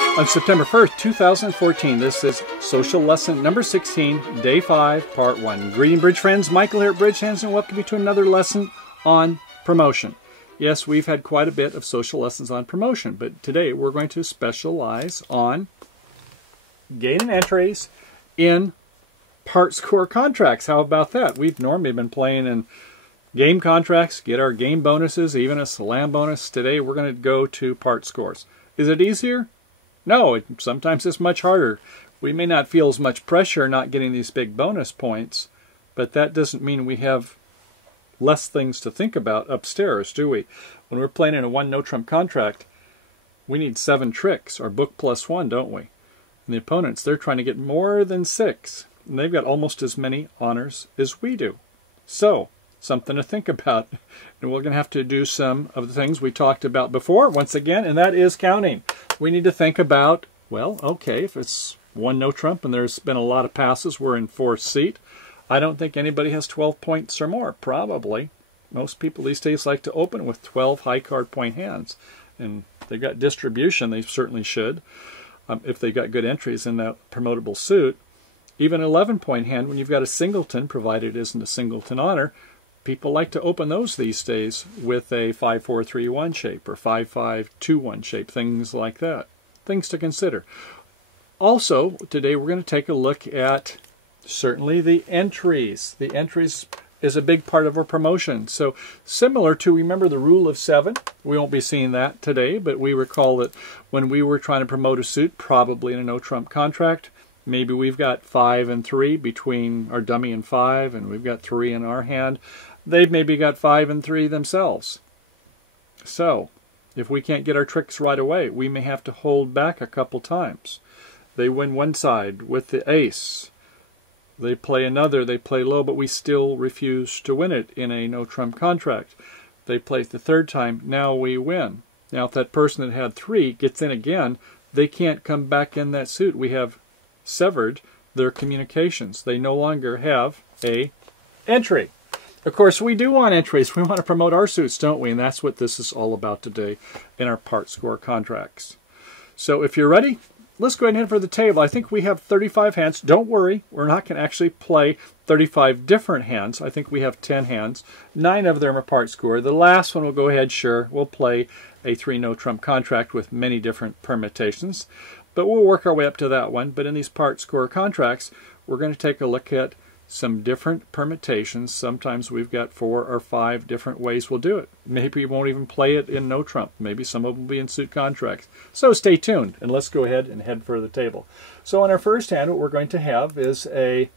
On September 1st, 2014, this is social lesson number 16, day 5, part 1. Greeting bridge friends, Michael here at BridgeHands, and welcome you to another lesson on promotion. Yes, we've had quite a bit of social lessons on promotion, but today we're going to specialize on gaining entries in Partscore contracts. How about that? We've normally been playing in game contracts, get our game bonuses, even a slam bonus. Today we're going to go to Partscores. Is it easier? No, sometimes it's much harder. We may not feel as much pressure not getting these big bonus points, but that doesn't mean we have less things to think about upstairs, do we? When we're playing in a one no-trump contract, we need 7 tricks, or book plus 1, don't we? And the opponents, they're trying to get more than 6, and they've got almost as many honors as we do. So, something to think about. And we're going to have to do some of the things we talked about before, once again, and that is counting. We need to think about, well, okay, if it's one no-trump and there's been a lot of passes, we're in 4th seat. I don't think anybody has 12 points or more, probably. Most people these days like to open with 12 high card point hands. And if they've got distribution, they certainly should. If they've got good entries in that promotable suit. Even an 11-point hand, when you've got a singleton, provided it isn't a singleton honor, people like to open those these days with a 5-4-3-1 shape or 5-5-2-1 shape, things like that. Things to consider. Also, today we're going to take a look at certainly the entries. The entries is a big part of our promotion. So similar to, remember the rule of 7? We won't be seeing that today, but we recall that when we were trying to promote a suit, probably in a no-trump contract, maybe we've got 5 and 3 between our dummy and 5, and we've got 3 in our hand. They've maybe got 5 and 3 themselves. So, if we can't get our tricks right away, we may have to hold back a couple times. They win one side with the ace. They play another, they play low, but we still refuse to win it in a no-trump contract. They play it the third time, now we win. Now, if that person that had 3 gets in again, they can't come back in that suit. We have severed their communications. They no longer have a entry. Of course, we do want entries. We want to promote our suits, don't we? And that's what this is all about today in our Partscore contracts. So if you're ready, let's go ahead and head for the table. I think we have 35 hands. Don't worry, we're not going to actually play 35 different hands. I think we have 10 hands. 9 of them are Partscore. The last one we'll go ahead, sure. We'll play a 3 no-trump contract with many different permutations. But we'll work our way up to that one. But in these Partscore contracts, we're going to take a look at some different permutations. Sometimes we've got 4 or 5 different ways we'll do it. Maybe we won't even play it in no trump. Maybe some of them will be in suit contracts. So stay tuned and let's go ahead and head for the table. So on our first hand, what we're going to have is a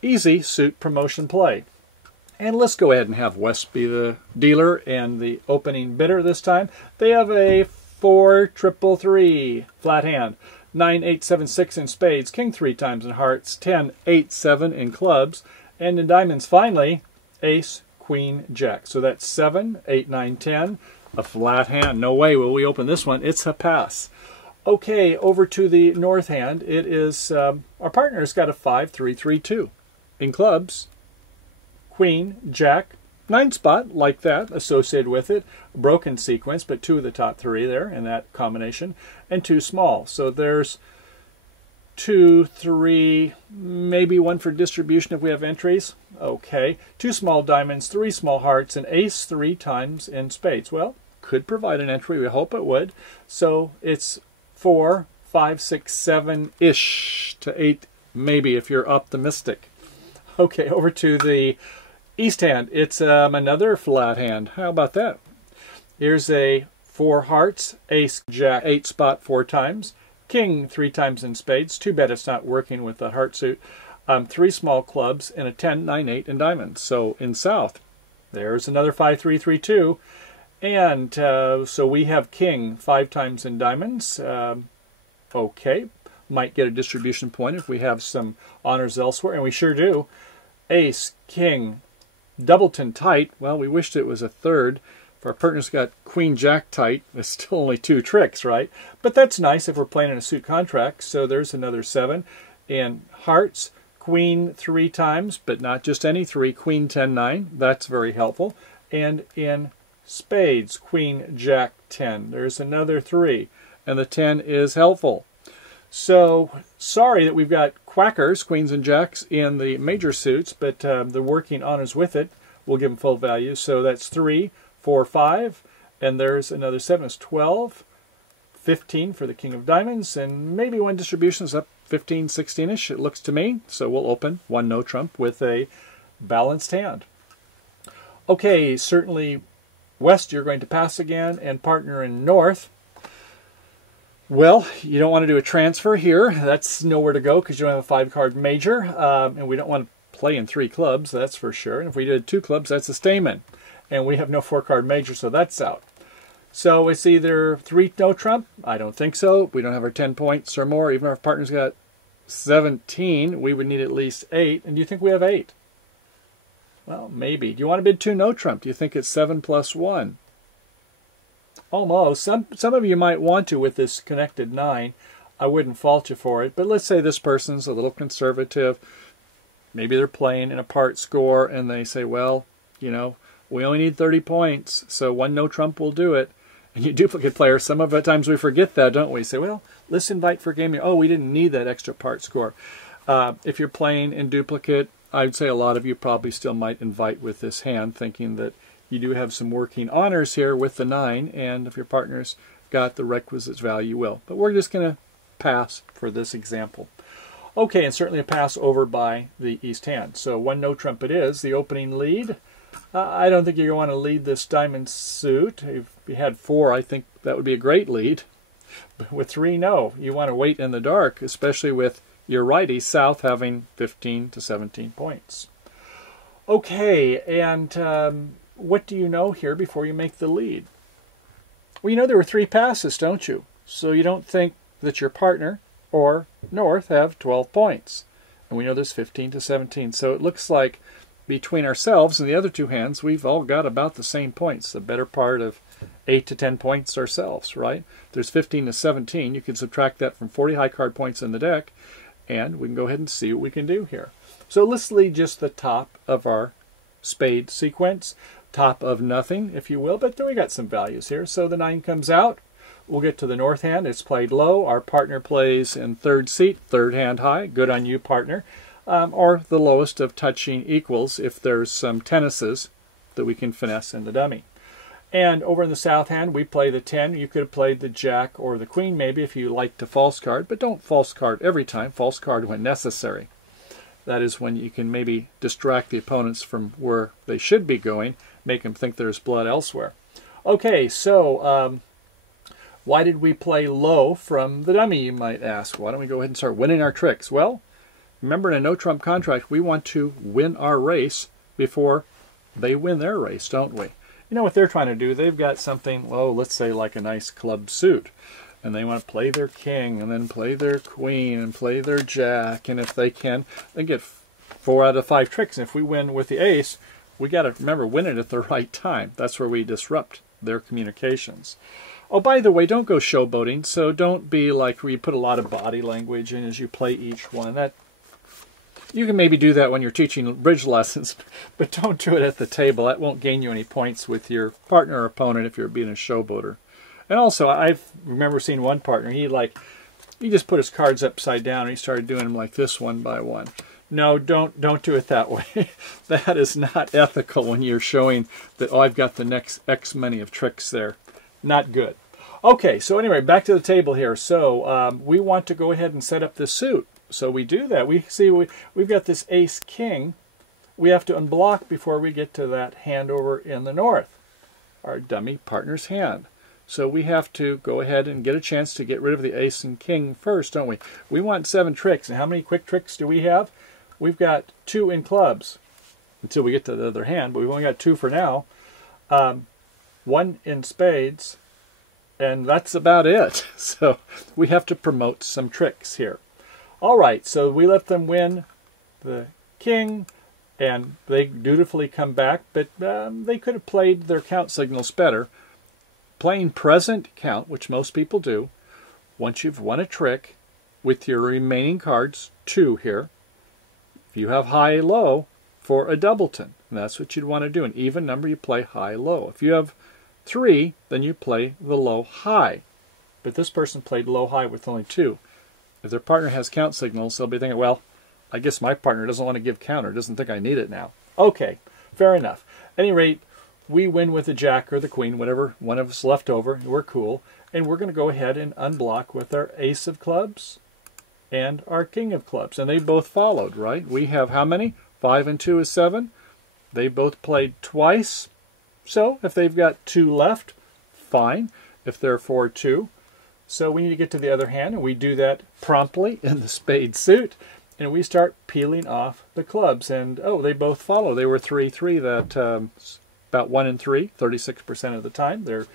easy suit promotion play. And let's go ahead and have West be the dealer and the opening bidder this time. They have a 4-3-3 flat hand. 9-8-7-6 in spades, king 3 times in hearts, 10-8-7 in clubs, and in diamonds finally, ace, queen, jack. So that's 7, 8, 9, 10, a flat hand. No way will we open this one. It's a pass. Okay, over to the north hand. It is, our partner's got a 5-3-3-2 in clubs, queen, jack, 9 spot, like that, associated with it. Broken sequence, but 2 of the top 3 there in that combination, and 2 small. So there's 2, 3, maybe 1 for distribution if we have entries. Okay. 2 small diamonds, 3 small hearts, and ace 3 times in spades. Well, could provide an entry. We hope it would. So it's 4, 5, 6, 7-ish to 8, maybe if you're optimistic. Okay, over to the east hand. It's another flat hand. How about that? Here's a 4 hearts, ace, jack, 8 spot 4 times, king 3 times in spades. Too bad it's not working with the heart suit. 3 small clubs and a 10, 9, 8 in diamonds. So in south, there's another 5-3-3-2. And so we have king 5 times in diamonds. Okay, might get a distribution point if we have some honors elsewhere, and we sure do. Ace, king, doubleton tight. Well, we wished it was a 3rd. If our partner's got queen jack tight, there's still only 2 tricks, right? But that's nice if we're playing in a suit contract. So there's another 7. And hearts, queen 3 times, but not just any 3, queen 10, 9. That's very helpful. And in spades, queen jack 10. There's another 3. and the 10 is helpful. So, sorry that we've got quackers, queens and jacks, in the major suits, but the working honors with it will give them full value. So that's 3, 4, 5, and there's another 7. It's 12, 15 for the king of diamonds, and maybe one distribution is up 15, 16-ish, it looks to me. So we'll open one no trump with a balanced hand. Okay, certainly west you're going to pass again, and partner in north. Well, you don't want to do a transfer here. That's nowhere to go because you don't have a 5-card major, and we don't want to play in 3 clubs, that's for sure. And if we did 2 clubs, that's a stamen. And we have no 4-card major, so that's out. So it's either 3 no trump. I don't think so. We don't have our 10 points or more. Even if our partner's got 17, we would need at least 8. And do you think we have 8? Well, maybe. Do you want to bid 2 no trump? Do you think it's 7 plus 1? Almost. Some of you might want to with this connected 9. I wouldn't fault you for it. But let's say this person's a little conservative. Maybe they're playing in a part score and they say, well, you know, we only need 30 points, so 1 no trump will do it. And you duplicate players, some of the times we forget that, don't we? Say, well, let's invite for a game. Oh, we didn't need that extra part score. If you're playing in duplicate, I'd say a lot of you probably still might invite with this hand, thinking that you do have some working honors here with the 9, and if your partner's got the requisite value, you will. But we're just going to pass for this example. Okay, and certainly a pass over by the east hand. So 1 no trump it is, the opening lead. I don't think you want to lead this diamond suit. If you had 4, I think that would be a great lead. But with 3, no. You want to wait in the dark, especially with your righty, south, having 15 to 17 points. Okay, and what do you know here before you make the lead? Well, you know there were 3 passes, don't you? So you don't think that your partner or north have 12 points. And we know there's 15 to 17. So it looks like between ourselves and the other 2 hands, we've all got about the same points, the better part of 8 to 10 points ourselves, right? There's 15 to 17. You can subtract that from 40 high card points in the deck, and we can go ahead and see what we can do here. So let's lead just the top of our spade sequence, top of nothing, if you will, but then we got some values here. So the 9 comes out. We'll get to the north hand. It's played low. Our partner plays in 3rd seat, 3rd hand high. Good on you, partner. Or the lowest of touching equals if there's some tennises that we can finesse in the dummy. And over in the south hand, we play the 10. You could have played the jack or the queen maybe if you like to false card, but don't false card every time. False card when necessary. That is when you can maybe distract the opponents from where they should be going, make them think there's blood elsewhere. Okay, so why did we play low from the dummy, you might ask? Why don't we go ahead and start winning our tricks? Well, remember in a no-trump contract, we want to win our race before they win their race, don't we? You know what they're trying to do? They've got something, well, let's say like a nice club suit. And they want to play their king, and then play their queen, and play their jack. And if they can, they get 4 out of 5 tricks. And if we win with the ace, we got to remember, win it at the right time. That's where we disrupt their communications. Oh, by the way, don't go showboating. So don't be like where you put a lot of body language in as you play each one. That you can maybe do that when you're teaching bridge lessons, but don't do it at the table. That won't gain you any points with your partner or opponent if you're being a showboater. And also, I remember seeing one partner, he just put his cards upside down and he started doing them like this one by one. No, don't do it that way. That is not ethical when you're showing that, oh, I've got the next X many of tricks there. Not good. Okay, so anyway, back to the table here. So we want to go ahead and set up the suit. So we do that. We see we've got this ace-king. We have to unblock before we get to that hand over in the north, our dummy partner's hand. So we have to go ahead and get a chance to get rid of the ace and king first, don't we? We want 7 tricks. And how many quick tricks do we have? We've got 2 in clubs until we get to the other hand, but we've only got 2 for now. 1 in spades, and that's about it. So we have to promote some tricks here. All right, so we let them win the king, and they dutifully come back, but they could have played their count signals better. Playing present count, which most people do, once you've won a trick with your remaining cards, 2 here, if you have high-low for a doubleton, and that's what you'd want to do. An even number, you play high-low. If you have 3, then you play the low-high. but this person played low-high with only 2. If their partner has count signals, they'll be thinking, well, I guess my partner doesn't want to give counter, doesn't think I need it now. Okay, fair enough. At any rate, we win with the jack or the queen, whatever one of us left over. We're cool. And we're going to go ahead and unblock with our ace of clubs and our king of clubs. And they both followed, right? We have how many? 5 and 2 is 7. They both played twice. So if they've got 2 left, fine. If they're 4-2. So we need to get to the other hand, and we do that promptly in the spade suit. And we start peeling off the clubs. And, oh, they both follow. They were 3-3. That about 1 and 3, 36% of the time. They're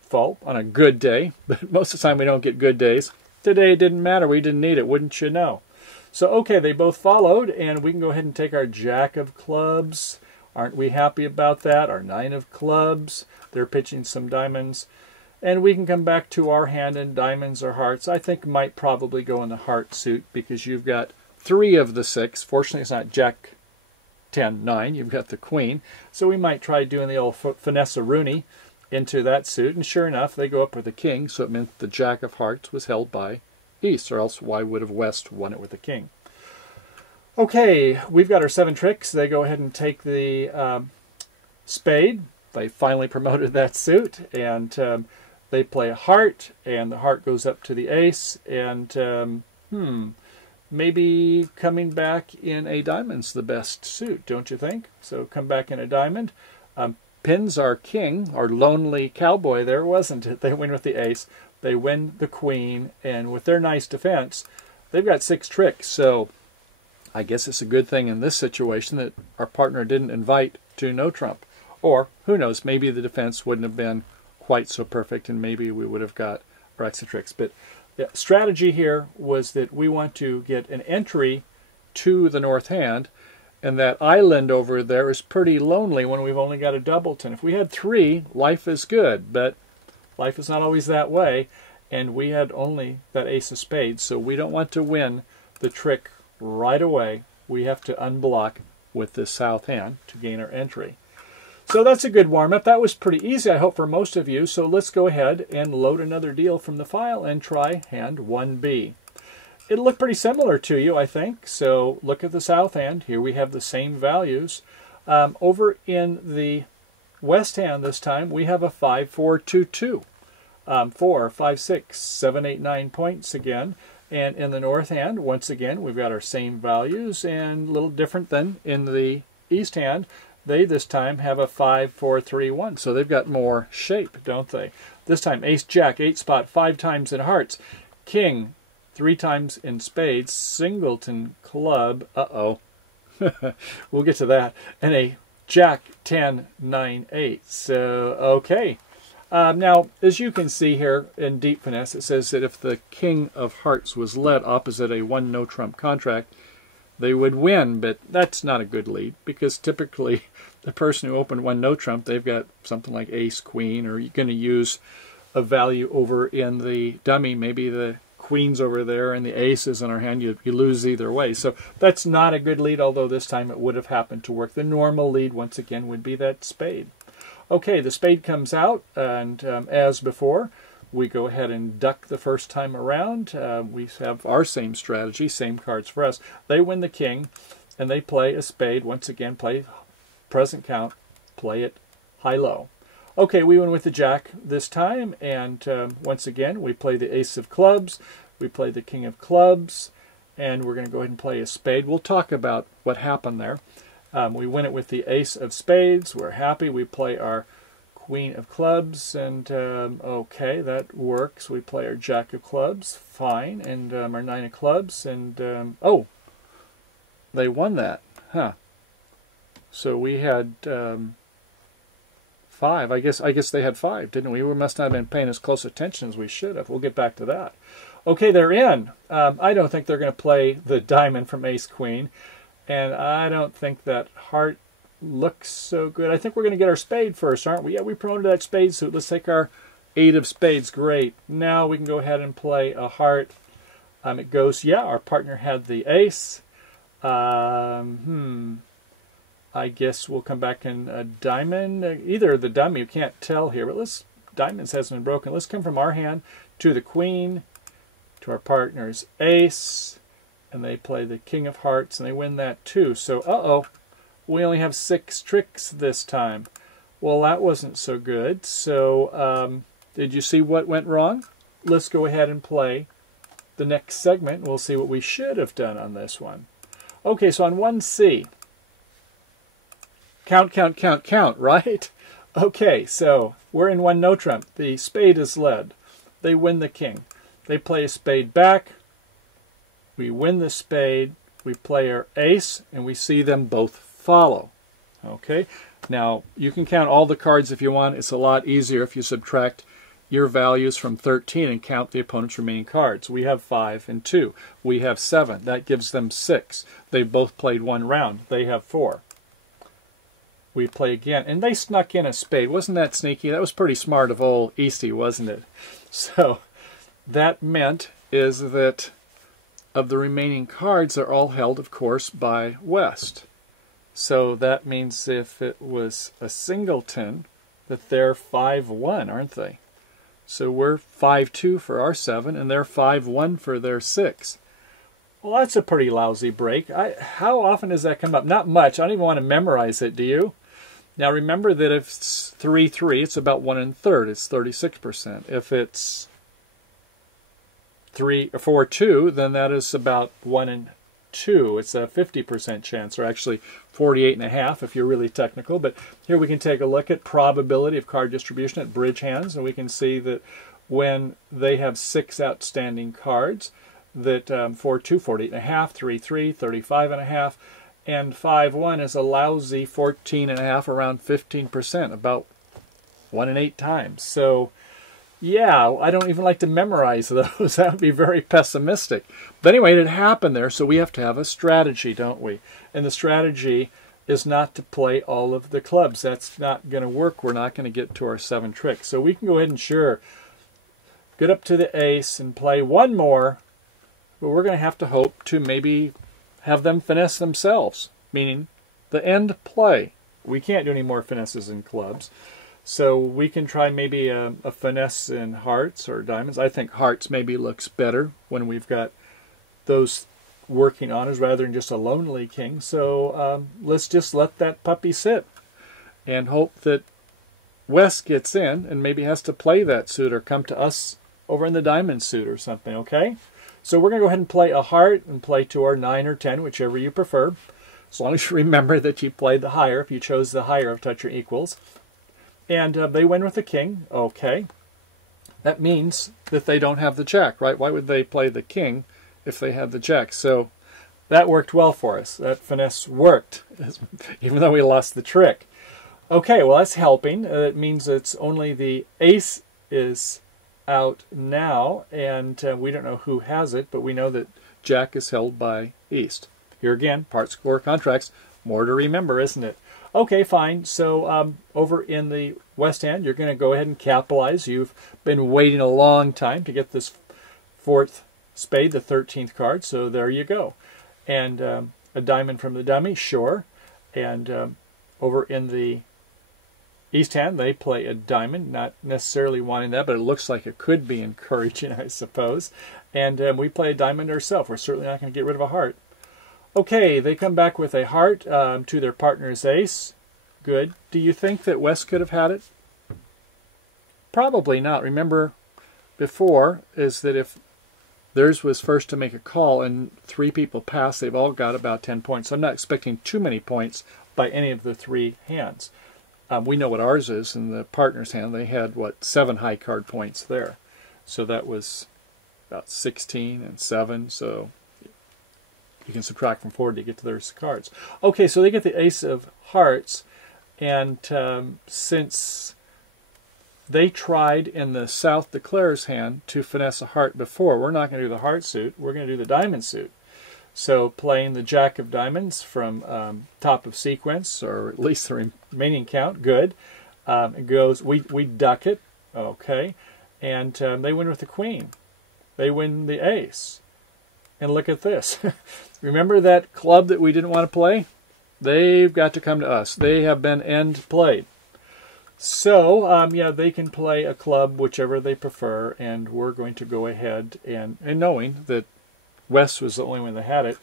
fault on a good day, but most of the time we don't get good days. Today it didn't matter. We didn't need it, wouldn't you know? So, okay, they both followed, and we can go ahead and take our jack of clubs. Aren't we happy about that? Our 9 of clubs. They're pitching some diamonds. And we can come back to our hand, and diamonds or hearts, I think might probably go in the heart suit because you've got 3 of the 6. Fortunately, it's not jack 10, 9. You've got the queen. So we might try doing the old finesse-a-rooney into that suit, and sure enough, they go up with the king, so it meant the jack of hearts was held by East, or else why would have West won it with the king? Okay, we've got our 7 tricks. They go ahead and take the spade. They finally promoted that suit, and they play a heart, and the heart goes up to the ace, and maybe coming back in a diamond's the best suit, don't you think? So come back in a diamond. Pins our king, our lonely cowboy there, wasn't it? They win with the ace. They win the queen, and with their nice defense, they've got 6 tricks. So I guess it's a good thing in this situation that our partner didn't invite to no trump. Or, who knows, maybe the defense wouldn't have been quite so perfect, and maybe we would have got our extra tricks. But the strategy here was that we want to get an entry to the north hand, and that island over there is pretty lonely when we've only got a doubleton. If we had 3, life is good, but life is not always that way, and we had only that ace of spades, so we don't want to win the trick right away. We have to unblock with this south hand to gain our entry. So that's a good warm-up. That was pretty easy, I hope, for most of you. So let's go ahead and load another deal from the file and try hand 1B. It'll look pretty similar to you, I think. So look at the south hand. Here we have the same values. Over in the west hand this time, we have a 5-4-2-2. 4, 5, 6, 7, 8, 9 points again. And in the north hand, once again, we've got our same values and a little different than in the east hand. They this time have a 5-4-3-1. So they've got more shape, don't they? This time, ace, jack, 8 spot, 5 times in hearts. King, 3 times in spades, singleton, club, we'll get to that, and a jack, 10, 9, 8. So, okay. Now, as you can see here in Deep Finesse, it says that if the king of hearts was led opposite a 1 no trump contract, they would win, but that's not a good lead, because typically the person who opened 1 no trump, they've got something like ace, queen, or you're going to use a value over in the dummy, maybe the queen's over there and the ace is in our hand. You lose either way. So that's not a good lead, although this time it would have happened to work. The normal lead, once again, would be that spade. Okay, the spade comes out, and as before, we go ahead and duck the first time around. We have our same strategy, same cards for us. They win the king, and they play a spade. Once again, play present count, play it high-low. Okay, we went with the jack this time, and once again, we play the ace of clubs, we play the king of clubs, and we're going to go ahead and play a spade. We'll talk about what happened there. We win it with the ace of spades. We're happy. We play our queen of clubs, and okay, that works. We play our jack of clubs, fine, and our 9 of clubs, and oh, they won that, huh? So we had 5. I guess they had 5, didn't we? We must not have been paying as close attention as we should have. We'll get back to that. Okay, they're in. I don't think they're going to play the diamond from ace queen, and I don't think that heart looks so good. I think we're going to get our spade first, aren't we? Yeah, we promoted that spade suit. Let's take our 8 of spades. Great. Now we can go ahead and play a heart. It goes, yeah, our partner had the ace. I guess we'll come back in a diamond. Either the dummy, you can't tell here, but let's diamonds hasn't been broken. Let's come from our hand to the queen, to our partner's ace, and they play the king of hearts, and they win that too. So, uh-oh, we only have 6 tricks this time. Well, that wasn't so good. So, did you see what went wrong? Let's go ahead and play the next segment, and we'll see what we should have done on this one. Okay, so on 1C, count, count, count, count, right? Okay, so we're in 1 Notrump. The spade is led. They win the king. They play a spade back. We win the spade. We play our ace, and we see them both follow. Okay, now you can count all the cards if you want. It's a lot easier if you subtract your values from 13 and count the opponent's remaining cards. We have 5 and 2. We have 7. That gives them 6. They both played 1 round. They have 4. We play again, and they snuck in a spade. Wasn't that sneaky? That was pretty smart of old Easty, wasn't it? So that meant is that of the remaining cards, they're all held, of course, by West. So that means if it was a singleton, that they're 5-1, aren't they? So we're 5-2 for our 7, and they're 5-1 for their 6. Well, that's a pretty lousy break. How often does that come up? Not much. I don't even want to memorize it, do you? Now remember that if it's 3-3, it's about 1 1/3. It's 36%. If it's 4-2, then that is about 1 2. It's a 50% chance, or actually 48.5 if you're really technical. But here we can take a look at probability of card distribution at BridgeHands, and we can see that when they have 6 outstanding cards, that 4-2, 48.5, 3-3, 35.5, and 5-1 is a lousy 14.5, around 15%, about 1 in 8 times. So yeah, I don't even like to memorize those. That would be very pessimistic. But anyway, it happened there, so we have to have a strategy, don't we? And the strategy is not to play all of the clubs. That's not going to work. We're not going to get to our 7 tricks. So we can go ahead and get up to the ace and play 1 more, but we're going to have to hope to maybe have them finesse themselves, meaning the end play. We can't do any more finesses in clubs. So we can try maybe a finesse in hearts or diamonds. I think hearts maybe looks better when we've got those working on us rather than just a lonely king. So let's just let that puppy sit and hope that West gets in and maybe has to play that suit or come to us over in the diamond suit or something, okay? So we're going to go ahead and play a heart and play to our 9 or 10, whichever you prefer. As long as you remember that you played the higher, if you chose the higher of touch or equals. And they win with the king. Okay. That means that they don't have the jack, right? Why would they play the king if they had the jack? So that worked well for us. That finesse worked, even though we lost the trick. Okay, well, that's helping. It means it's only the ace is out now, and we don't know who has it, but we know that jack is held by East. Here again, Partscore contracts. More to remember, isn't it? Okay, fine. So over in the West hand, you're going to go ahead and capitalize. You've been waiting a long time to get this 4th spade, the 13th card, so there you go. And a diamond from the dummy, sure. And over in the East hand, they play a diamond, not necessarily wanting that, but it looks like it could be encouraging, I suppose. And we play a diamond ourselves. We're certainly not going to get rid of a heart. Okay, they come back with a heart to their partner's ace. Good. Do you think that West could have had it? Probably not. Remember before is that if theirs was first to make a call and 3 people pass, they've all got about 10 points. So I'm not expecting too many points by any of the 3 hands. We know what ours is. In the partner's hand, they had, 7 high card points there. So that was about 16 and 7, so you can subtract from 40 to get to their cards. Okay, so they get the ace of hearts, and since they tried in the South Declares hand to finesse a heart before, we're not going to do the heart suit, we're going to do the diamond suit. So playing the jack of diamonds from top of sequence, or at least the remaining count, good. It goes, we duck it, okay, and they win with the queen. They win the ace. And look at this. Remember that club that we didn't want to play? They've got to come to us. They have been end played. So, yeah, they can play a club, whichever they prefer, and we're going to go ahead and knowing that Wes was the only one that had it,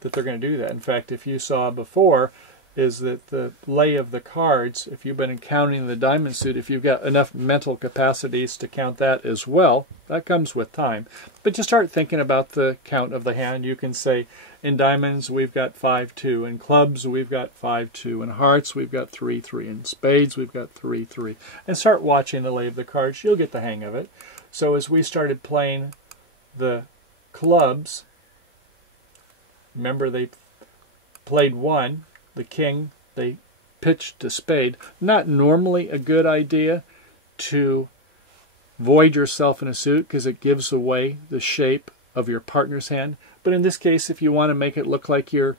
that they're going to do that. In fact, if you saw before, is that the lay of the cards, if you've been counting the diamond suit, if you've got enough mental capacities to count that as well, that comes with time. But just start thinking about the count of the hand. You can say, in diamonds, we've got 5-2. In clubs, we've got 5-2. In hearts, we've got 3-3. In spades, we've got 3-3. And start watching the lay of the cards. You'll get the hang of it. So as we started playing the clubs, remember they played 1. The king, they pitched a spade. Not normally a good idea to void yourself in a suit because it gives away the shape of your partner's hand. But in this case, if you want to make it look like you're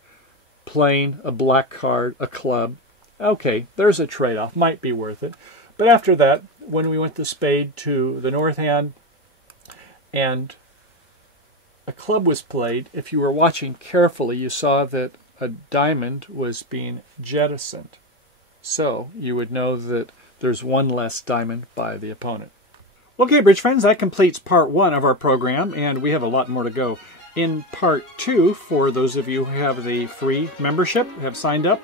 playing a black card, a club, okay, there's a trade-off. Might be worth it. But after that, when we went the spade to the north hand and a club was played, if you were watching carefully, you saw that a diamond was being jettisoned. So you would know that there's one less diamond by the opponent. Okay, bridge friends, that completes part 1 of our program, and we have a lot more to go. In part 2, for those of you who have the free membership, have signed up,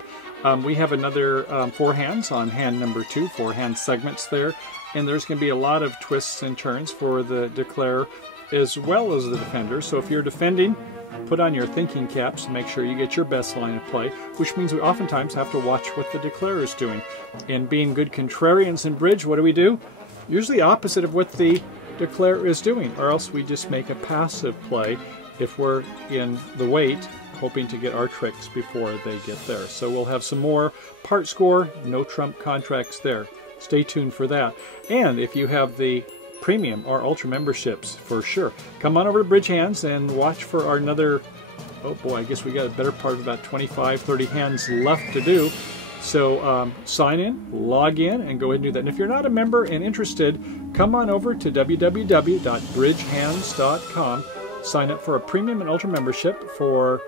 we have another 4 hands on hand number 2, 4 hand segments there, and there's going to be a lot of twists and turns for the declarer as well as the defender. So if you're defending, put on your thinking caps to make sure you get your best line of play, which means we oftentimes have to watch what the declarer is doing. And being good contrarians in bridge, what do? Usually opposite of what the declarer is doing, or else we just make a passive play if we're in the wait, hoping to get our tricks before they get there. So we'll have some more Partscore, no-trump contracts there. Stay tuned for that. And if you have the premium or ultra memberships, for sure, come on over to BridgeHands and watch for our another, oh boy, I guess we got a better part of about 25-30 hands left to do. So sign in, log in, and go ahead and do that. And if you're not a member and interested, come on over to www.bridgehands.com, sign up for a premium and ultra membership for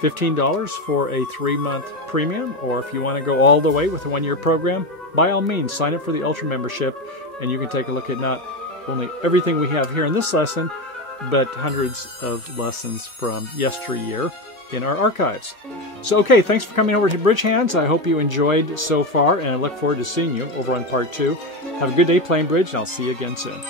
$15 for a 3-month premium, or if you want to go all the way with a 1-year program, by all means, sign up for the ultra membership, and you can take a look at not only everything we have here in this lesson, but hundreds of lessons from yesteryear in our archives. So, okay, thanks for coming over to BridgeHands. I hope you enjoyed so far, and I look forward to seeing you over on part 2. Have a good day playing bridge, and I'll see you again soon.